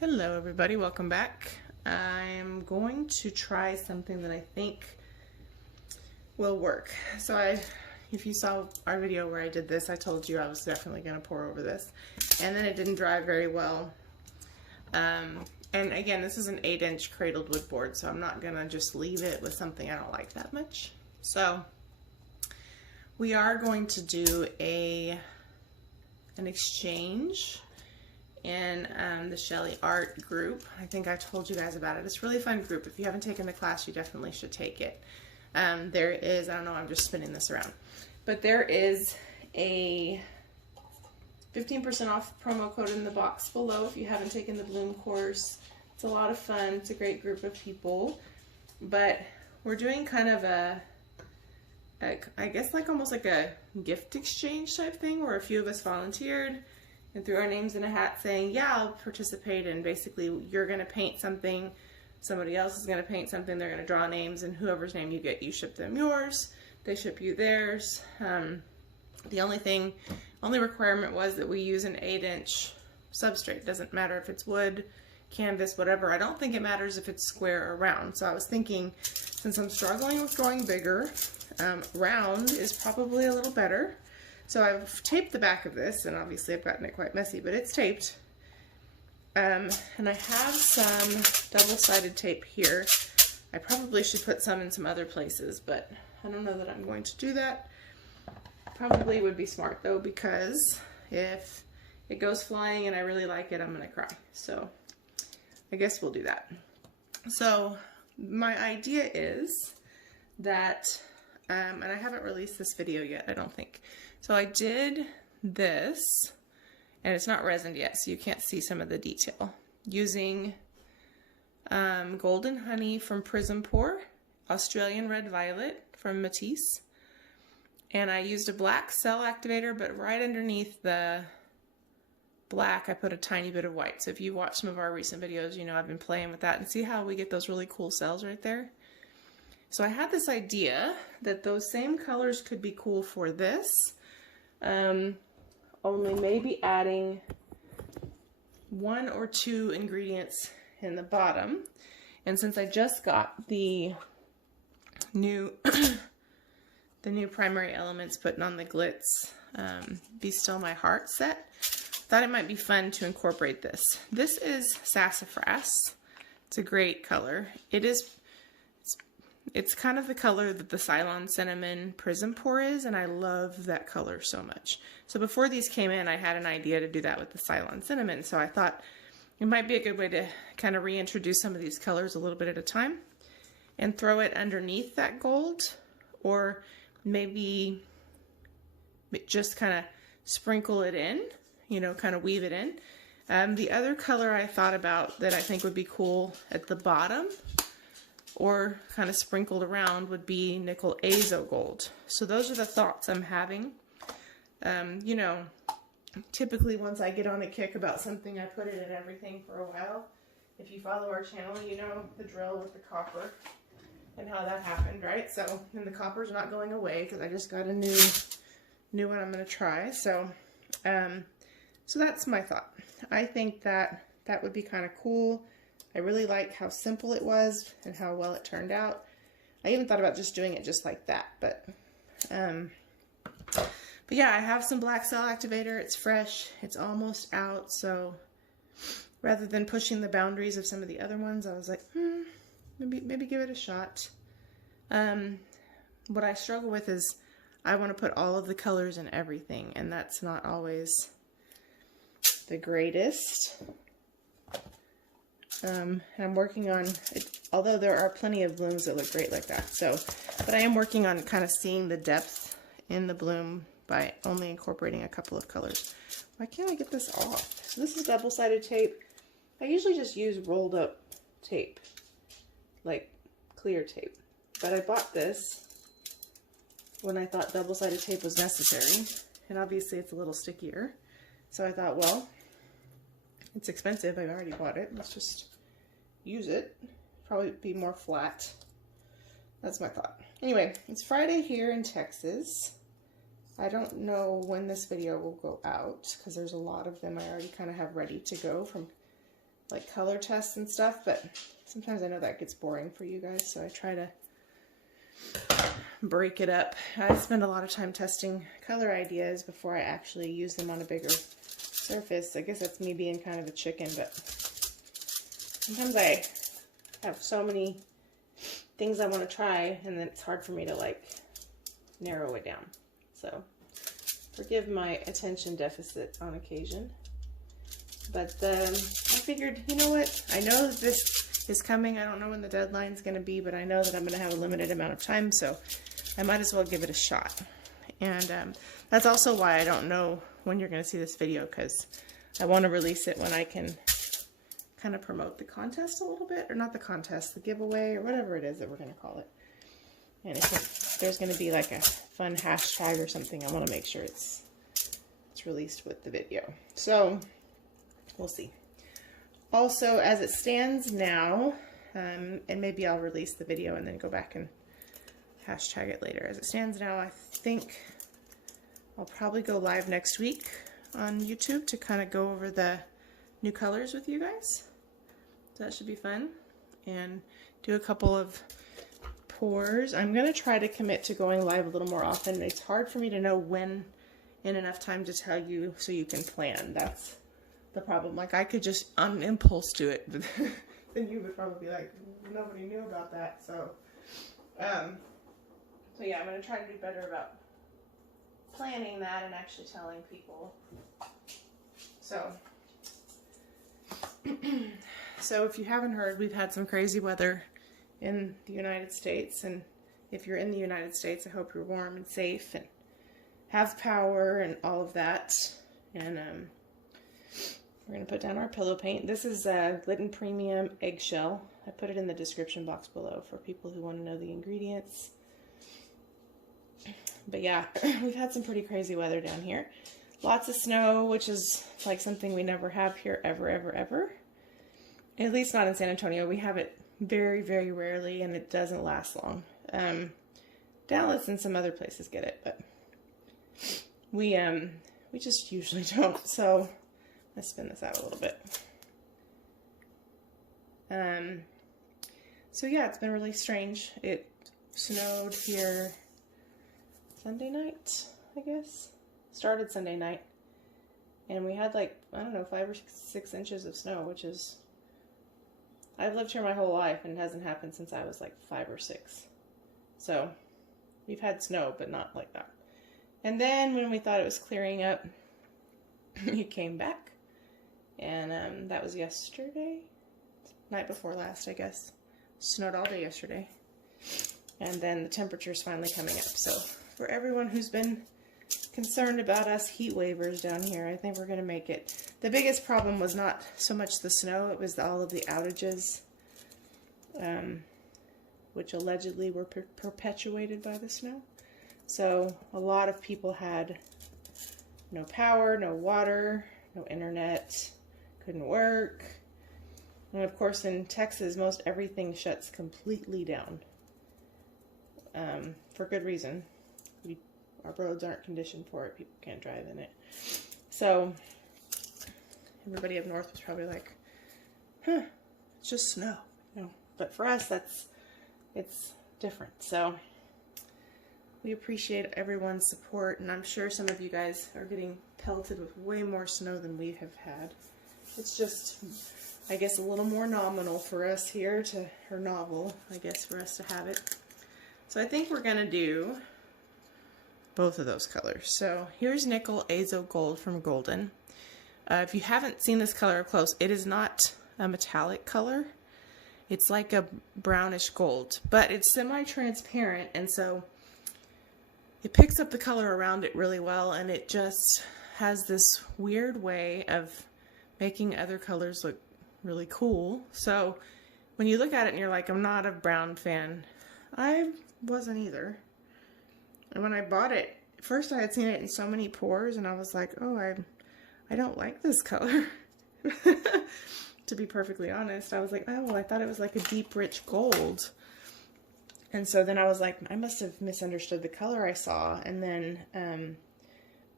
Hello everybody, welcome back. I'm going to try something that I think will work. So if you saw our video where I did this, I told you I was definitely going to pour over this. And then it didn't dry very well. And again, this is an 8-inch cradled wood board, so I'm not going to just leave it with something I don't like that much. So we are going to do an exchange in the Sheleeart group. I think I told you guys about it. It's a really fun group. If you haven't taken the class, you definitely should take it. There is, I don't know, I'm just spinning this around, but there is a 15% off promo code in the box below if you haven't taken the Bloom course. It's a lot of fun. It's a great group of people, but we're doing kind of I guess like almost like a gift exchange type thing where a few of us volunteered and threw our names in a hat saying, yeah, I'll participate, and basically you're going to paint something, somebody else is going to paint something, they're going to draw names, and whoever's name you get, you ship them yours, they ship you theirs. The only requirement was that we use an 8-inch substrate. Doesn't matter if it's wood, canvas, whatever. I don't think it matters if it's square or round. So I was thinking, since I'm struggling with going bigger, round is probably a little better. So I've taped the back of this, and obviously I've gotten it quite messy, but it's taped. And I have some double-sided tape here. I probably should put some in some other places, but I don't know that I'm going to do that. Probably would be smart though, because if it goes flying and I really like it, I'm gonna cry. So I guess we'll do that. So my idea is that, and I haven't released this video yet, I don't think. So I did this, and it's not resined yet, so you can't see some of the detail. Using Golden Honey from Prism Pour, Australian Red Violet from Matisse, and I used a black cell activator, but right underneath the black I put a tiny bit of white. So if you watch some of our recent videos, you know I've been playing with that, and see how we get those really cool cells right there? So I had this idea that those same colors could be cool for this, only maybe adding 1 or 2 ingredients in the bottom. And since I just got the new primary elements putting on the Glitz Be Still My Heart set, thought it might be fun to incorporate this. This is Sassafras. It's a great color. It's kind of the color that the Ceylon Cinnamon Prism Pour is, and I love that color so much. So before these came in, I had an idea to do that with the Ceylon Cinnamon, so I thought it might be a good way to kind of reintroduce some of these colors a little bit at a time and throw it underneath that gold, or maybe just kind of sprinkle it in, you know, kind of weave it in. The other color I thought about that I think would be cool at the bottom, or kind of sprinkled around, would be nickel Azo Gold. So those are the thoughts I'm having. You know, typically once I get on a kick about something, I put it in everything for a while. If you follow our channel, you know the drill with the copper and how that happened, right? So, and the copper's not going away because I just got a new one I'm going to try. So, so that's my thought. I think that that would be kind of cool. I really like how simple it was and how well it turned out. I even thought about just doing it just like that, but yeah, I have some black cell activator. It's fresh. It's almost out, so rather than pushing the boundaries of some of the other ones, I was like, maybe give it a shot. What I struggle with is I want to put all of the colors in everything, and that's not always the greatest. And I'm working on it, although there are plenty of blooms that look great like that. So, but I am working on kind of seeing the depth in the bloom by only incorporating a couple of colors. Why can't I get this off? So this is double-sided tape. I usually just use rolled up tape, like clear tape. But I bought this when I thought double-sided tape was necessary. And obviously it's a little stickier. So I thought, well, it's expensive. I've already bought it. Let's just use it. Probably be more flat. That's my thought. Anyway, it's Friday here in Texas. I don't know when this video will go out because there's a lot of them I already kind of have ready to go from like color tests and stuff, but sometimes I know that gets boring for you guys, so I try to break it up. I spend a lot of time testing color ideas before I actually use them on a bigger surface. I guess that's me being kind of a chicken, but sometimes I have so many things I want to try, and then it's hard for me to like narrow it down. So forgive my attention deficit on occasion. But I figured, you know what? I know that this is coming. I don't know when the deadline's going to be, but I know that I'm going to have a limited amount of time, so I might as well give it a shot. And that's also why I don't know when you're going to see this video, because I want to release it when I can kind of promote the contest a little bit, or not the contest, the giveaway, or whatever it is that we're going to call it. And if there's going to be like a fun hashtag or something, I want to make sure it's released with the video. So we'll see. Also, as it stands now, and maybe I'll release the video and then go back and hashtag it later. As it stands now, I think I'll probably go live next week on YouTube to kind of go over the new colors with you guys. So that should be fun. And do a couple of pours. I'm going to try to commit to going live a little more often. It's hard for me to know when in enough time to tell you so you can plan. That's the problem. Like, I could just on impulse do it, but then you would probably be like, nobody knew about that. So yeah, I'm going to try to do better about planning that and actually telling people. So so if you haven't heard, we've had some crazy weather in the United States, and if you're in the United States, I hope you're warm and safe and have power and all of that. And we're going to put down our pillow paint. This is Glidden Premium Eggshell. I put it in the description box below for people who want to know the ingredients. But yeah, we've had some pretty crazy weather down here. Lots of snow, which is like something we never have here ever, ever, ever. At least not in San Antonio. We have it very, very rarely, and it doesn't last long. Dallas and some other places get it, but we just usually don't. So let's spin this out a little bit. So yeah, it's been really strange. It snowed here Sunday night, I guess. Started Sunday night, and we had like, I don't know, 5 or 6 inches of snow, which is, I've lived here my whole life and it hasn't happened since I was like 5 or 6. So we've had snow, but not like that. And then when we thought it was clearing up, it came back, and that was yesterday, night before last, I guess. Snowed all day yesterday, and then the temperature's finally coming up. So for everyone who's been concerned about us heat wavers down here, I think we're going to make it. The biggest problem was not so much the snow, it was all of the outages, which allegedly were perpetuated by the snow. So a lot of people had no power, no water, no internet, couldn't work. And of course in Texas, most everything shuts completely down, for good reason. Our roads aren't conditioned for it. People can't drive in it. So everybody up north was probably like, huh, it's just snow. You know? But for us, it's different. So we appreciate everyone's support, and I'm sure some of you guys are getting pelted with way more snow than we have had. It's just, I guess, a little more nominal for us here or novel, I guess, for us to have it. So I think we're gonna do both of those colors. So here's Nickel Azo Gold from Golden. If you haven't seen this color up close, it is not a metallic color. It's like a brownish gold, but it's semi-transparent, and so it picks up the color around it really well, and it just has this weird way of making other colors look really cool. So when you look at it and you're like, I'm not a brown fan, I wasn't either. And when I bought it, first I had seen it in so many pours, and I was like, oh, I don't like this color. To be perfectly honest, I was like, oh, well, I thought it was like a deep, rich gold. And so then I was like, I must have misunderstood the color I saw. And then,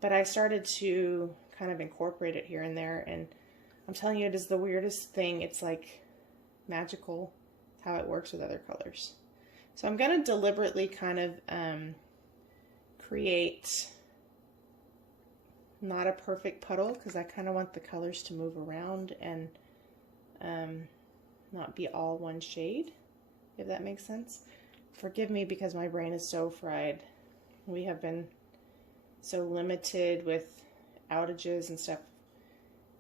but I started to kind of incorporate it here and there, and I'm telling you, it is the weirdest thing. It's like magical how it works with other colors. So I'm going to deliberately kind of create not a perfect puddle because I kind of want the colors to move around and not be all one shade, if that makes sense. Forgive me because my brain is so fried. We have been so limited with outages and stuff.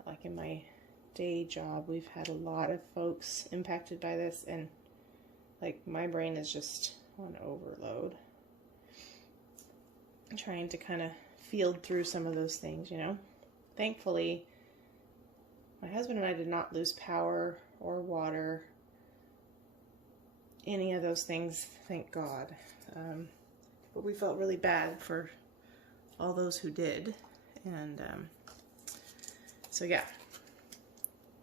Like in my day job, we've had a lot of folks impacted by this, and like my brain is just on overload. I'm trying to kind of field through some of those things, you know. Thankfully, my husband and I did not lose power or water, any of those things, thank God. But we felt really bad for all those who did, and so yeah,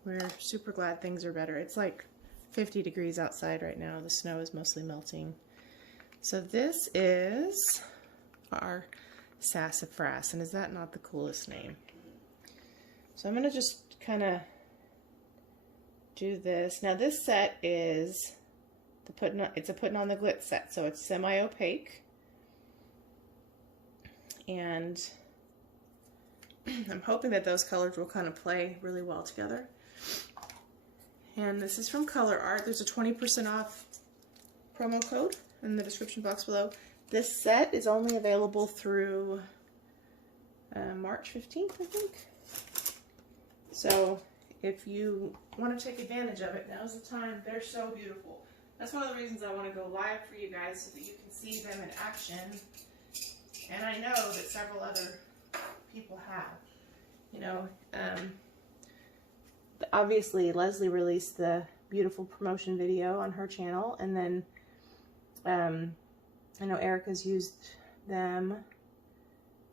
we're super glad things are better. It's like 50 degrees outside right now. The snow is mostly melting. So this is our Sassafras, and is that not the coolest name? So I'm gonna just kind of do this. Now this set is it's a Puttin on the Glitz set, so it's semi-opaque, and I'm hoping that those colors will kind of play really well together. And this is from Colourarte. There's a 20% off promo code in the description box below. This set is only available through March 15th, I think. So if you want to take advantage of it, now's the time. They're so beautiful. That's one of the reasons I want to go live for you guys, so that you can see them in action. And I know that several other people have. You know, obviously Leslie released the beautiful promotion video on her channel, and then I know Erica's used them,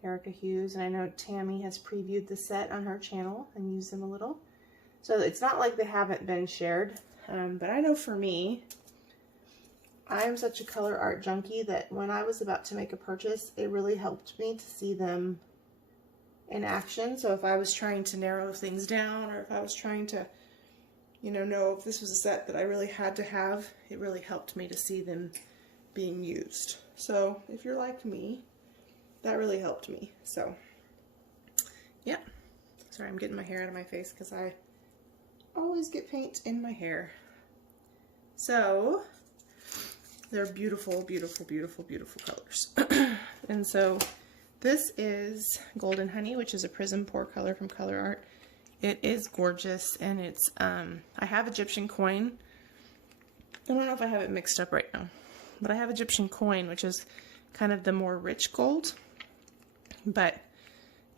Erica Hughes, and I know Tammy has previewed the set on her channel and used them a little. So it's not like they haven't been shared, but I know for me, I am such a Colourarte junkie that when I was about to make a purchase, it really helped me to see them in action. So if I was trying to narrow things down, or if I was trying to, you know if this was a set that I really had to have, it really helped me to see them being used. So if you're like me, that really helped me. So yeah, sorry, I'm getting my hair out of my face because I always get paint in my hair. So they're beautiful, beautiful, beautiful, beautiful colors. And so this is Golden Honey, which is a Prism Pour color from Colourarte. It is gorgeous, and it's, I have Egyptian coin. I don't know if I have it mixed up right now, but I have Egyptian coin, which is kind of the more rich gold, but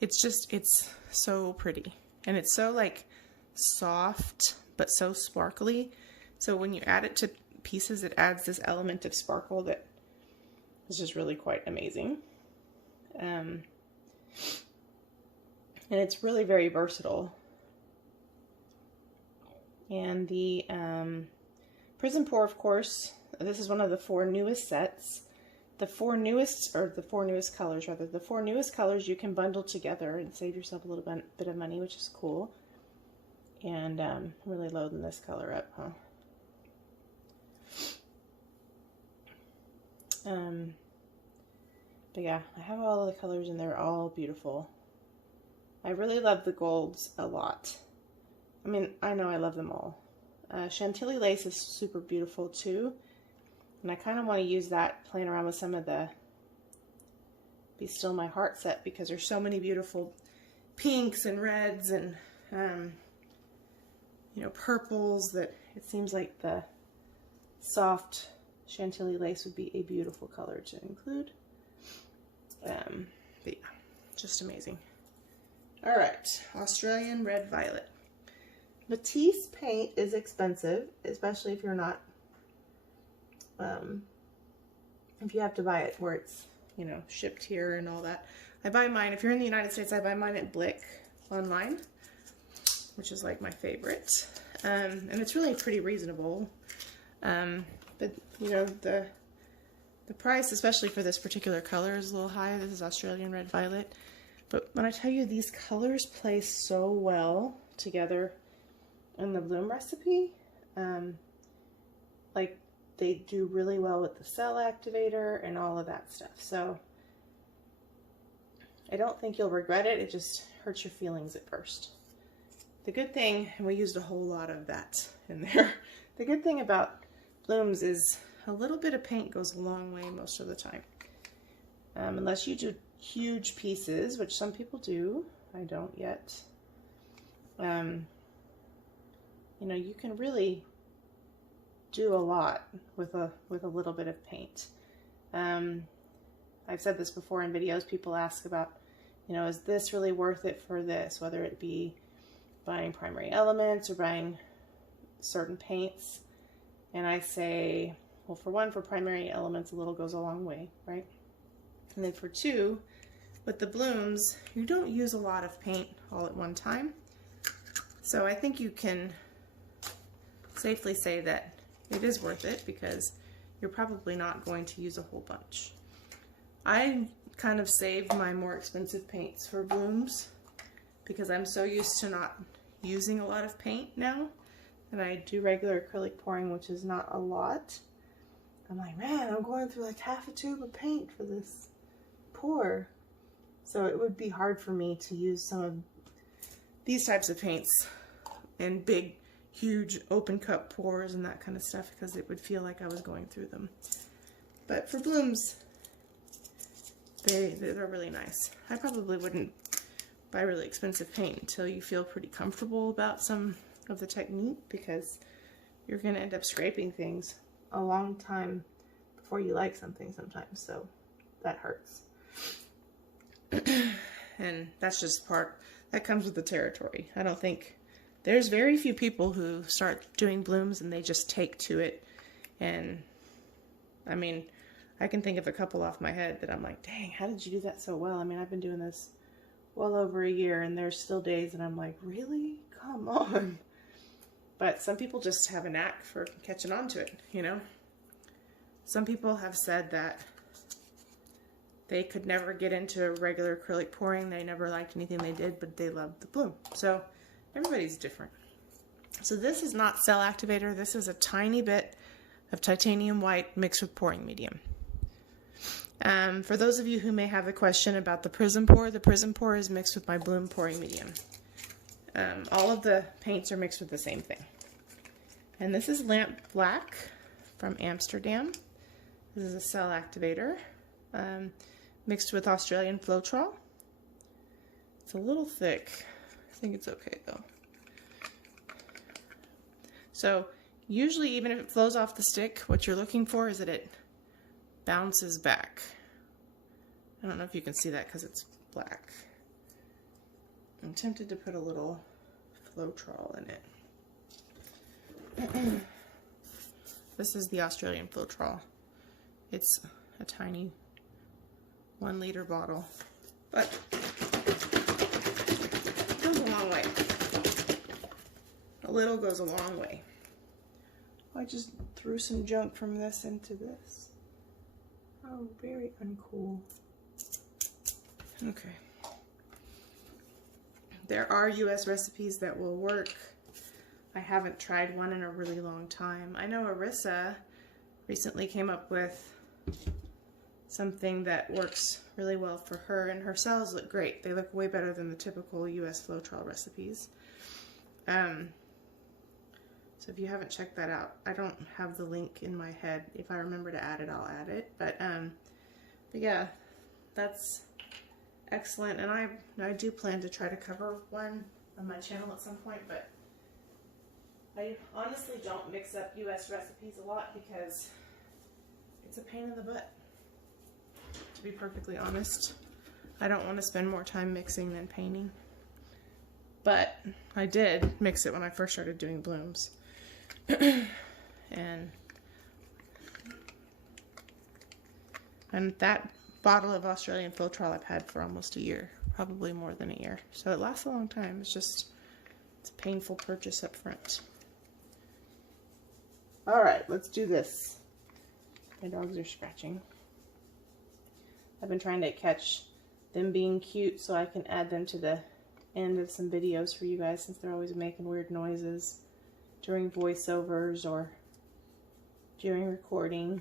it's so pretty, and it's so like soft, but so sparkly. So when you add it to pieces, it adds this element of sparkle that is just really quite amazing. And it's really very versatile. And the Prism Pour, of course, this is one of the 4 newest sets. The 4 newest colors, rather. The 4 newest colors you can bundle together and save yourself a little bit of money, which is cool. And I'm really loading this color up, huh? But yeah, I have all of the colors and they're all beautiful. I really love the golds a lot. I mean, I know I love them all. Chantilly lace is super beautiful too. And I kind of want to use that playing around with some of the Be Still My Heart set, because there's so many beautiful pinks and reds and, you know, purples, that it seems like the soft Chantilly lace would be a beautiful color to include. But yeah, just amazing. All right, Australian Red Violet. Matisse paint is expensive, especially if you're not, if you have to buy it where it's, you know, shipped here and all that. I buy mine, if you're in the United States, I buy mine at Blick online, which is like my favorite. And it's really pretty reasonable. But you know, the price, especially for this particular color, is a little high. This is Australian Red Violet. But when I tell you, these colors play so well together. in the bloom recipe. Like they do really well with the cell activator and all of that stuff. So I don't think you'll regret it. It just hurts your feelings at first. The good thing, and we used a whole lot of that in there, the good thing about blooms is a little bit of paint goes a long way most of the time. Unless you do huge pieces, which some people do. I don't yet. You know, you can really do a lot with a little bit of paint. I've said this before in videos. People ask about, you know, is this really worth it for this? Whether it be buying primary elements or buying certain paints. And I say, well, for one, for primary elements, a little goes a long way, right? And then for two, with the blooms, you don't use a lot of paint all at one time. So I think you can safely say that it is worth it because you're probably not going to use a whole bunch. I kind of saved my more expensive paints for blooms because I'm so used to not using a lot of paint now, and I do regular acrylic pouring, which is not a lot. I'm like, man, I'm going through like half a tube of paint for this pour. So it would be hard for me to use some of these types of paints in big, huge open cup pours and that kind of stuff because it would feel like I was going through them. But for blooms, they're really nice. I probably wouldn't buy really expensive paint until you feel pretty comfortable about some of the technique because you're going to end up scraping things a long time before you like something sometimes, so that hurts. And that's just that comes with the territory. I don't think, there's very few people who start doing blooms and they just take to it. And I mean, I can think of a couple off my head that I'm like, dang, how did you do that so well? I mean, I've been doing this well over a year and there's still days and I'm like, really? Come on. But some people just have a knack for catching on to it, you know? Some people have said that they could never get into regular acrylic pouring. They never liked anything they did, but they loved the bloom. So everybody's different. So this is not cell activator. This is a tiny bit of titanium white mixed with pouring medium. For those of you who may have a question about the Prism Pour is mixed with my bloom pouring medium. All of the paints are mixed with the same thing. And this is Lamp Black from Amsterdam. This is a cell activator mixed with Australian Floetrol. It's a little thick. I think it's okay though. So usually even if it flows off the stick, what you're looking for is that it bounces back. I don't know if you can see that because it's black. I'm tempted to put a little Floetrol in it. This is the Australian Floetrol. It's a tiny 1 liter bottle, but it goes a long way. A little goes a long way. I just threw some junk from this into this. Oh, very uncool. Okay. There are US recipes that will work. I haven't tried one in a really long time. I know Arissa recently came up with something that works really well for her, and her cells look great. They look way better than the typical US Floetrol recipes. So if you haven't checked that out, I don't have the link in my head. If I remember to add it, I'll add it. But yeah, that's excellent. And I do plan to try to cover one on my channel at some point, but I honestly don't mix up US recipes a lot because it's a pain in the butt, to be perfectly honest. I don't want to spend more time mixing than painting. But I did mix it when I first started doing blooms. and that bottle of Australian Floetrol I've had for almost a year, probably more than a year. So it lasts a long time. It's a painful purchase up front. All right, let's do this. My dogs are scratching. I've been trying to catch them being cute so I can add them to the end of some videos for you guys since they're always making weird noises. during voiceovers or during recording,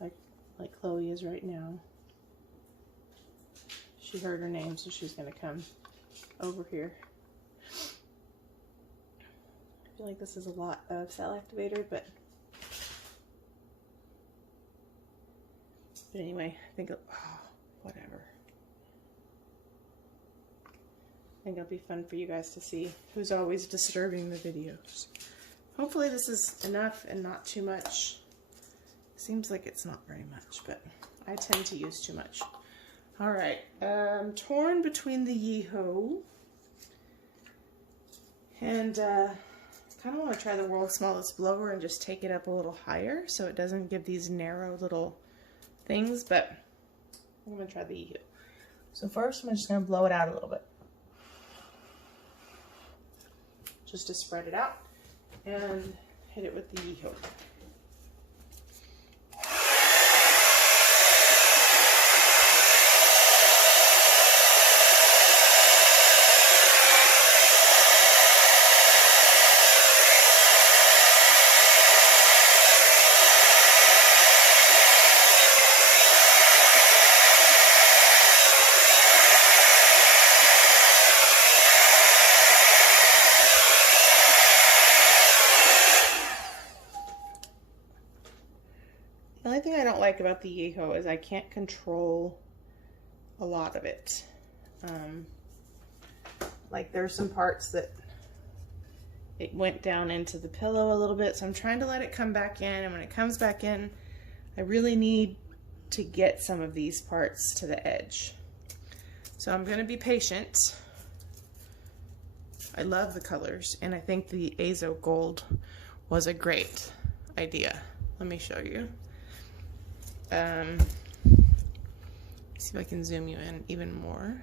like Chloe is right now. She heard her name, so she's gonna come over here. I feel like this is a lot of cell activator, but anyway, I think, whatever. I think it'll be fun for you guys to see who's always disturbing the videos. Hopefully this is enough and not too much. Seems like it's not very much, but I tend to use too much. All right, torn between the Yeehaw and kind of want to try the world's smallest blower and just take it up a little higher so it doesn't give these narrow little things, but I'm going to try the Yeehaw. So first I'm just going to blow it out a little bit, just to spread it out, and hit it with the Yeehaw. The only thing I don't like about the Yeehaw is I can't control a lot of it. Like there's some parts that it went down into the pillow a little bit, so I'm trying to let it come back in, and when it comes back in, I really need to get some of these parts to the edge. So I'm going to be patient. I love the colors, and I think the Azo Gold was a great idea. Let me show you. See if I can zoom you in even more.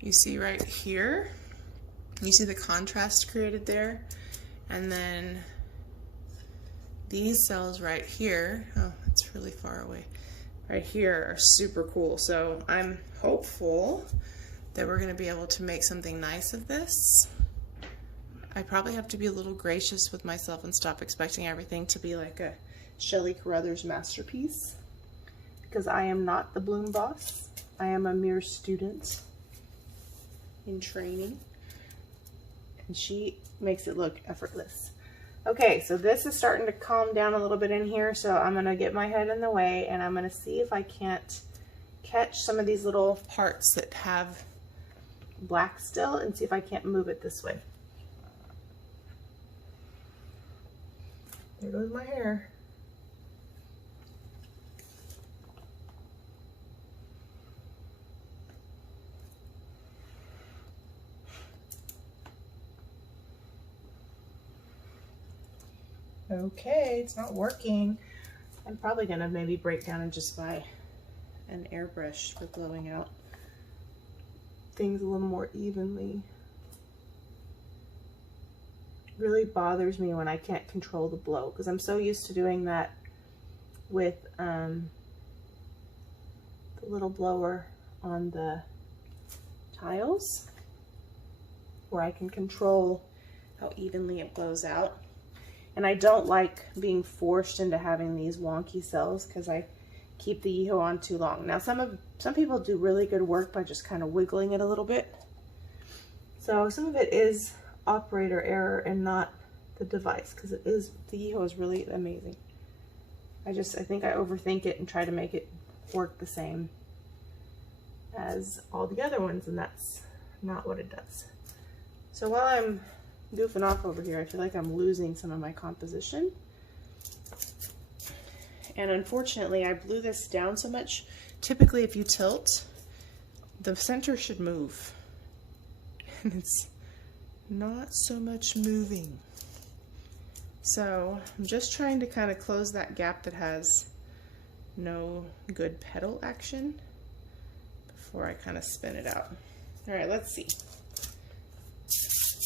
You see right here, you see the contrast created there, and then these cells right here, oh, it's really far away, right here are super cool. So I'm hopeful that we're going to be able to make something nice of this. I probably have to be a little gracious with myself and stop expecting everything to be like a Shelley Carruthers masterpiece, because I am not the bloom boss. I am a mere student in training, and she makes it look effortless. Okay, so this is starting to calm down a little bit in here, so I'm gonna get my head in the way, and I'm gonna see if I can't catch some of these little parts that have black still, and see if I can't move it this way. There goes my hair. Okay, it's not working. I'm probably gonna maybe break down and just buy an airbrush for blowing out things a little more evenly. It really bothers me when I can't control the blow, because I'm so used to doing that with the little blower on the tiles, where I can control how evenly it blows out. And I don't like being forced into having these wonky cells, because I keep the Yeehaw on too long. Now some people do really good work by just kind of wiggling it a little bit. So some of it is operator error and not the device, because the Yeehaw is really amazing. I think I overthink it and try to make it work the same as all the other ones, and that's not what it does. So while I'm goofing off over here, I feel like I'm losing some of my composition. And unfortunately, I blew this down so much. Typically, if you tilt, the center should move. And it's not so much moving. So I'm just trying to kind of close that gap that has no good pedal action before I kind of spin it out. All right, let's see.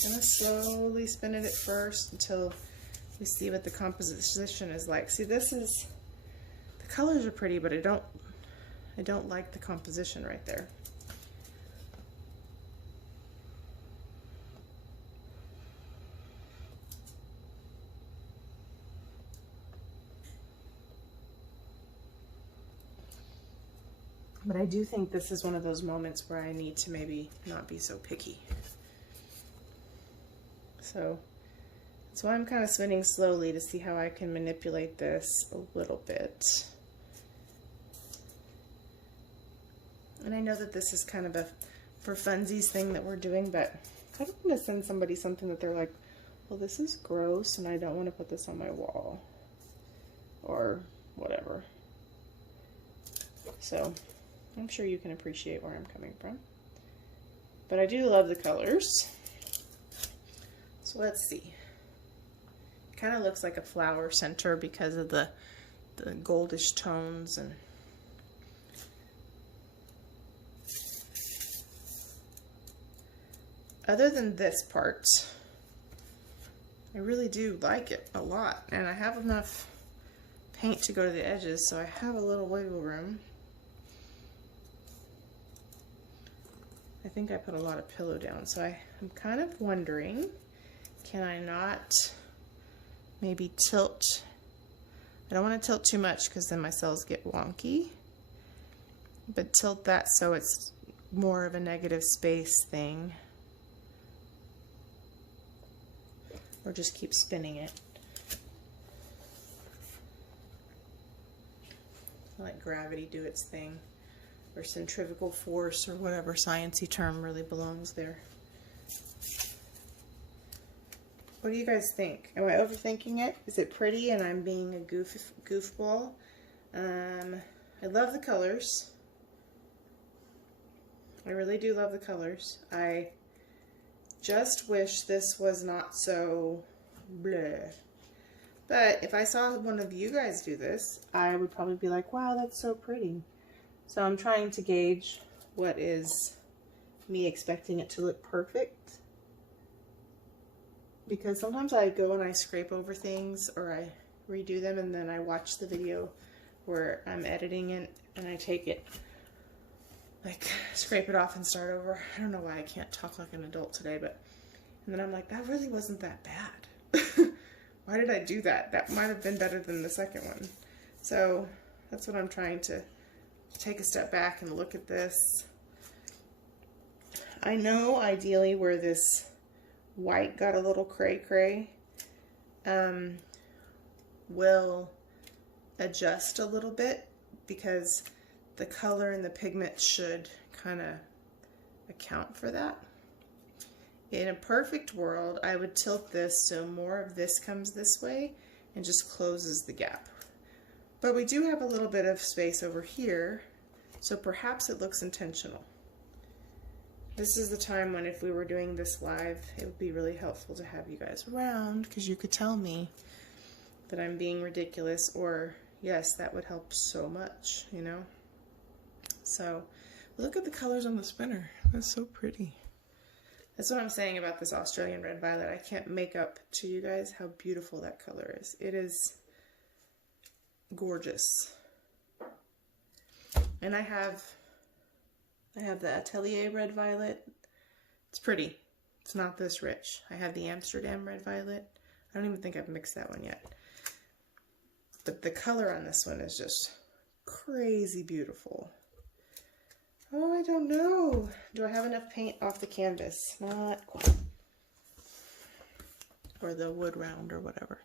I'm gonna slowly spin it at first until we see what the composition is like. See, the colors are pretty, but I don't like the composition right there. But I do think this is one of those moments where I need to maybe not be so picky. So that's why I'm kind of spinning slowly to see how I can manipulate this a little bit. And I know that this is kind of a for funsies thing that we're doing, but I don't want to send somebody something that they're like, well, this is gross and I don't want to put this on my wall or whatever. So I'm sure you can appreciate where I'm coming from. But I do love the colors. So let's see. It kind of looks like a flower center because of the goldish tones. And other than this part, I really do like it a lot. And I have enough paint to go to the edges, so I have a little wiggle room. I think I put a lot of pillow down, so I'm kind of wondering, can I not maybe tilt? I don't want to tilt too much because then my cells get wonky, but tilt that so it's more of a negative space thing. Or just keep spinning it. Let gravity do its thing. Or centrifugal force, or whatever sciencey term really belongs there. What do you guys think? Am I overthinking it? Is it pretty and I'm being a goofball? I love the colors. I really do love the colors. I just wish this was not so bleh. But if I saw one of you guys do this, I would probably be like, wow, that's so pretty. So I'm trying to gauge what is me expecting it to look perfect. Because sometimes I go and I scrape over things or I redo them and then I watch the video where I'm editing it and I take it, like scrape it off and start over. I don't know why I can't talk like an adult today, but, and then I'm like, that really wasn't that bad. Why did I do that? That might have been better than the second one. So that's what I'm trying to take a step back and look at this. I know ideally where this white got a little cray-cray will adjust a little bit because the color and the pigment should kind of account for that. In a perfect world, I would tilt this so more of this comes this way and just closes the gap. But we do have a little bit of space over here, so perhaps it looks intentional. This is the time when if we were doing this live, it would be really helpful to have you guys around because you could tell me that I'm being ridiculous, or yes, that would help so much, you know? So look at the colors on the spinner. That's so pretty. That's what I'm saying about this Australian Red Violet. I can't make up to you guys how beautiful that color is. It is gorgeous. And I have the Atelier Red Violet. It's pretty. It's not this rich. I have the Amsterdam Red Violet. I don't even think I've mixed that one yet. But the color on this one is just crazy beautiful. Oh, I don't know. Do I have enough paint off the canvas? Not quite. Or the wood round or whatever.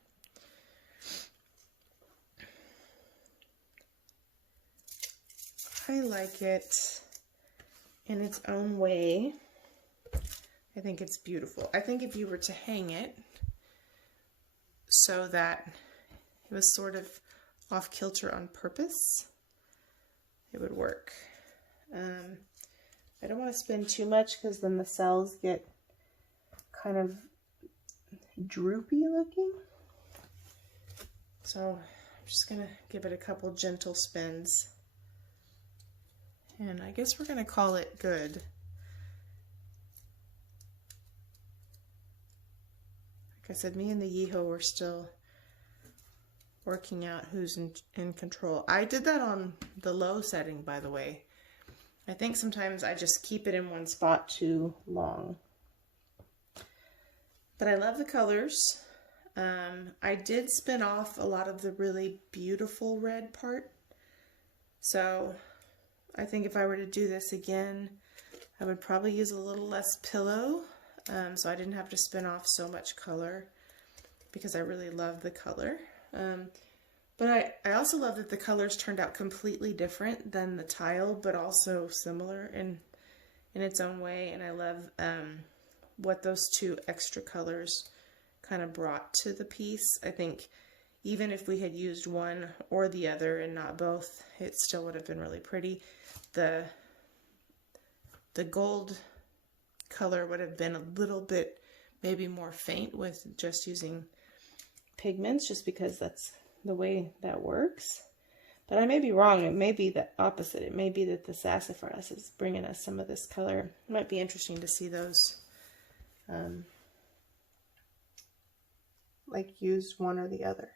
I like it in its own way. I think it's beautiful. I think if you were to hang it so that it was sort of off kilter on purpose, it would work. I don't want to spin too much because then the cells get kind of droopy looking. So I'm just going to give it a couple gentle spins. And I guess we're going to call it good. Like I said, me and the Yeehaw were still working out who's in control. I did that on the low setting, by the way. I think sometimes I just keep it in one spot too long. But I love the colors. I did spin off a lot of the really beautiful red part. So I think if I were to do this again, I would probably use a little less pillow, so I didn't have to spin off so much color, because I really love the color. But I also love that the colors turned out completely different than the tile, but also similar in its own way. And I love what those two extra colors kind of brought to the piece. I think even if we had used one or the other and not both, it still would have been really pretty. The gold color would have been a little bit maybe more faint with just using pigments, just because that's the way that works. But I may be wrong. It may be the opposite. It may be that the sassafras is bringing us some of this color. It might be interesting to see those like used one or the other.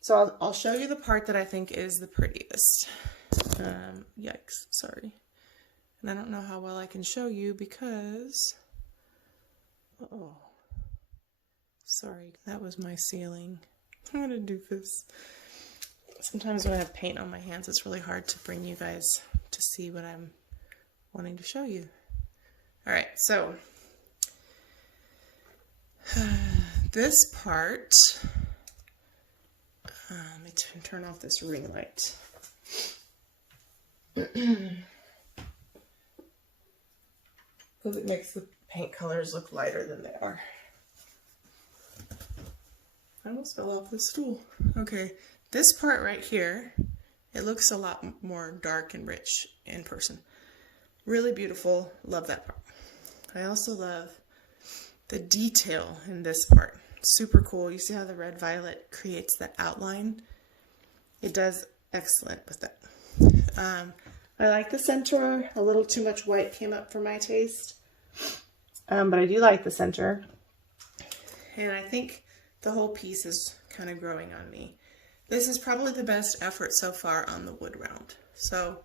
So I'll show you the part that I think is the prettiest. Yikes, sorry. And I don't know how well I can show you because, oh, sorry, that was my ceiling. I'm gonna do this. Sometimes when I have paint on my hands, it's really hard to bring you guys to see what I'm wanting to show you. All right, so this part, let me turn off this ring light. Because it makes the paint colors look lighter than they are. I almost fell off the stool. Okay, this part right here, it looks a lot more dark and rich in person. Really beautiful, love that part. I also love the detail in this part. Super cool. You see how the red violet creates that outline? It does excellent with that. I like the center. A little too much white came up for my taste. But I do like the center. And I think the whole piece is kind of growing on me. This is probably the best effort so far on the wood round. So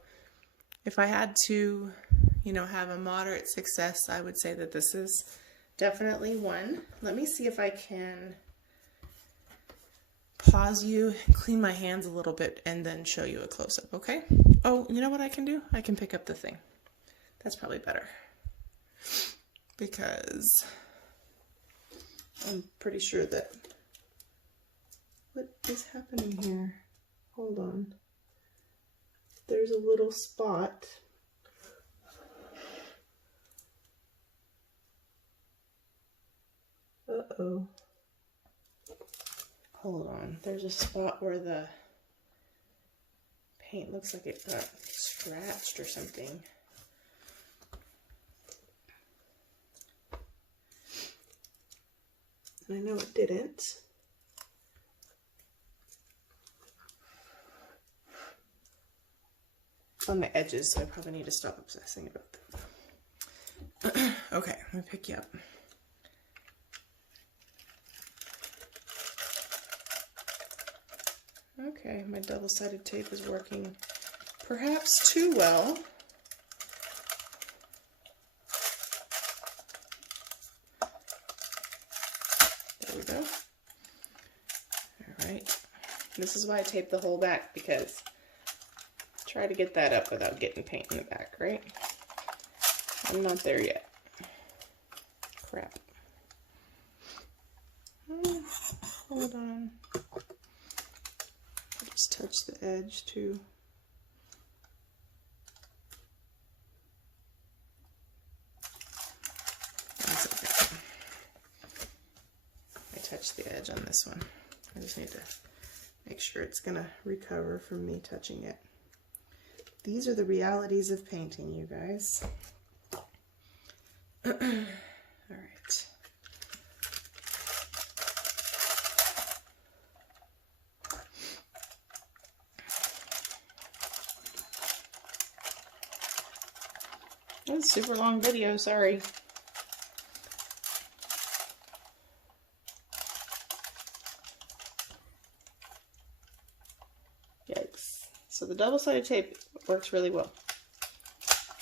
if I had to, you know, have a moderate success, I would say that this is definitely one. Let me see if I can pause you, clean my hands a little bit, and then show you a close-up, okay? Oh, you know what I can do? I can pick up the thing. That's probably better. Because I'm pretty sure that... What is happening here? Hold on. There's a little spot. Uh-oh. Hold on. There's a spot where the paint looks like it got scratched or something. And I know it didn't. On the edges, so I probably need to stop obsessing about them. Okay, let me pick you up. Okay, my double-sided tape is working perhaps too well. There we go. All right. This is why I taped the whole back, because try to get that up without getting paint in the back, right? I'm not there yet. Crap. Hold on. I'll just touch the edge too. That's okay. I touched the edge on this one. I just need to make sure it's gonna recover from me touching it. These are the realities of painting, you guys. All right. That was a super long video, sorry. Yikes. So the double-sided tape works really well.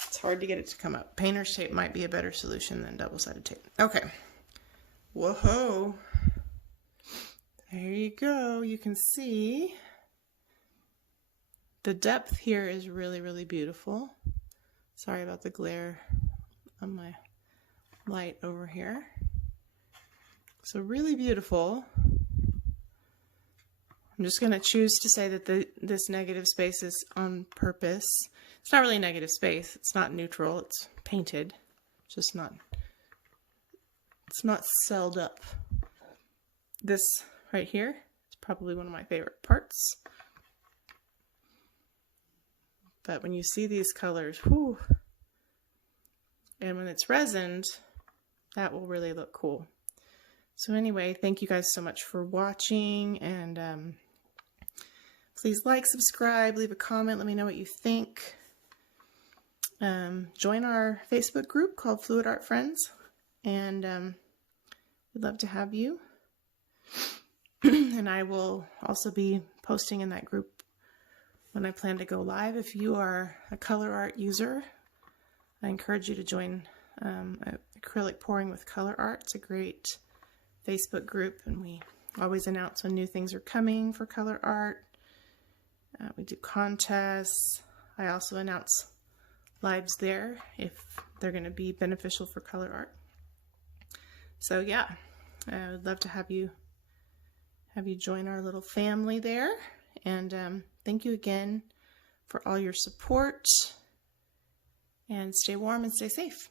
It's hard to get it to come up. Painter's tape might be a better solution than double-sided tape. Okay. Whoa. There you go. You can see The depth here is really, really beautiful. Sorry about the glare on my light over here. So really beautiful. I'm just going to choose to say that this negative space is on purpose. It's not really negative space. It's not neutral. It's painted. It's just not, it's not celled up. This right here is probably one of my favorite parts. But when you see these colors, whew, and when it's resined, that will really look cool. So anyway, thank you guys so much for watching, and please like, subscribe, leave a comment, let me know what you think. Join our Facebook group called Fluidart Friends, and we'd love to have you. And I will also be posting in that group when I plan to go live. If you are a Colourarte user, I encourage you to join Acrylic Pouring with Colourarte. It's a great Facebook group, and we always announce when new things are coming for Colourarte. We do contests. I also announce lives there if they're going to be beneficial for Colourarte. So yeah, I would love to have you join our little family there. And thank you again for all your support, and stay warm and stay safe.